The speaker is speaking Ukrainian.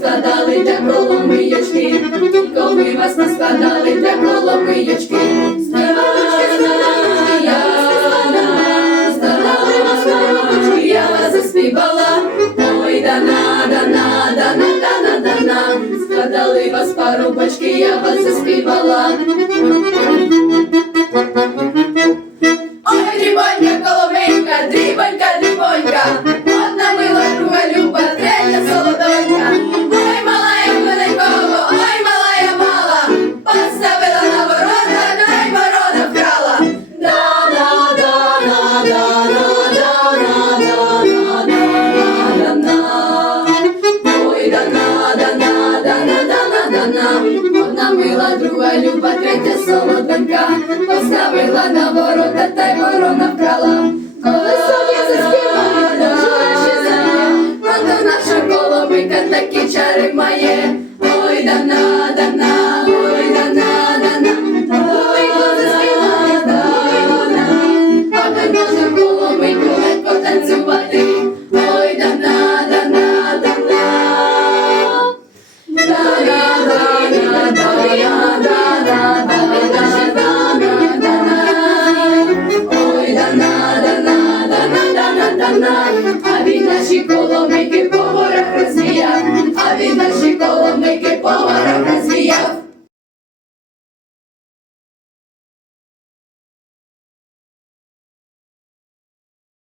наскладали та коломиячки, коли вас наскладали та коломиячки, здавалочки, здавалочки, я вас здавали вас коломочки, я вас заспівала, складали вас парубочки, я вас заспівала. Одна друга люба, третя солоденька, Поставила на ворота, та й ворона вкрала. Коли собі заспівала, наші землі. Ото наша коломика такі чари має. Ой, дана, А він наші коломики по горах розвіяв, а він наші коломики по.